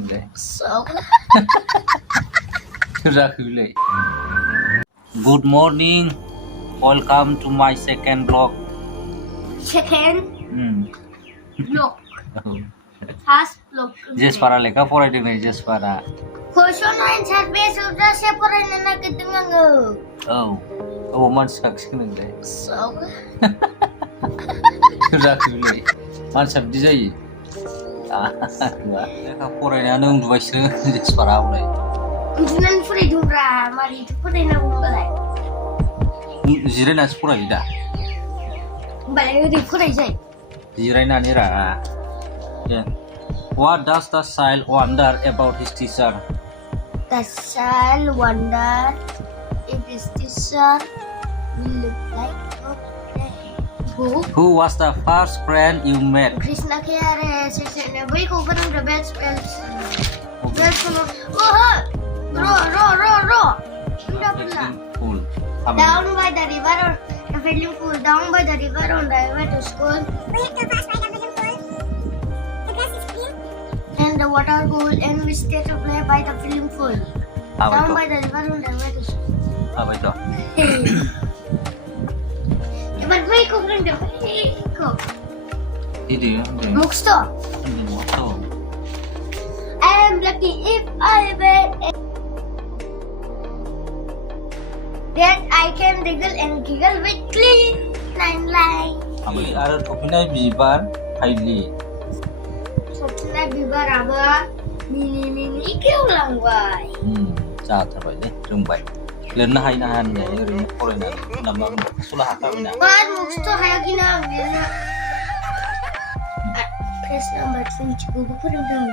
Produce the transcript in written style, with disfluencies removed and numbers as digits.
नोंलाय So. राखैलै Good morning, welcome to my second vlog. Second vlog. First vlog. Jasper leka poraidwng नै Jasper. Question answer base udah faraidno nagirdों आङो. औ मानसि साखिगोन नोंलाय So. राखैलै मानसिया बिदि जायो लेखा फरायनायानो उन्दुबायसो Jasper आवलाय उन्दुनानै फरायदोंब्रा मारैथो फरायनांगौ होनबालाय जिरायनासो फरायो दा होनबालाय ओरै फरायसै जिरायनानै रा What does the child wonder about his teacher? The child wonder if his teacher will look like Who was the first friend you met? Krishna kare sesene बैखौ फोरोंदो best friends Cool. Down by the river on the filling pool. Down by the river on the way to school. We have to pass by the filling pool. The grass is green. And the water pool, and we stay to play by the filling pool. Down by the river on the way to school. Apa itu? But बैखौ फोरोंदो बैखौ. Ini. Muksto. I am lucky if I wear that I can wriggle and giggle with clean line. Ambil ada topinai bibar highly. Topinai bibar apa? Mini keulangbay. Jangan terbaik deh, rumbai. Lena hai nahan ya, ini korena. Nama sulah apa bina? But muksto hai gina. Press number 3 cukup kurang.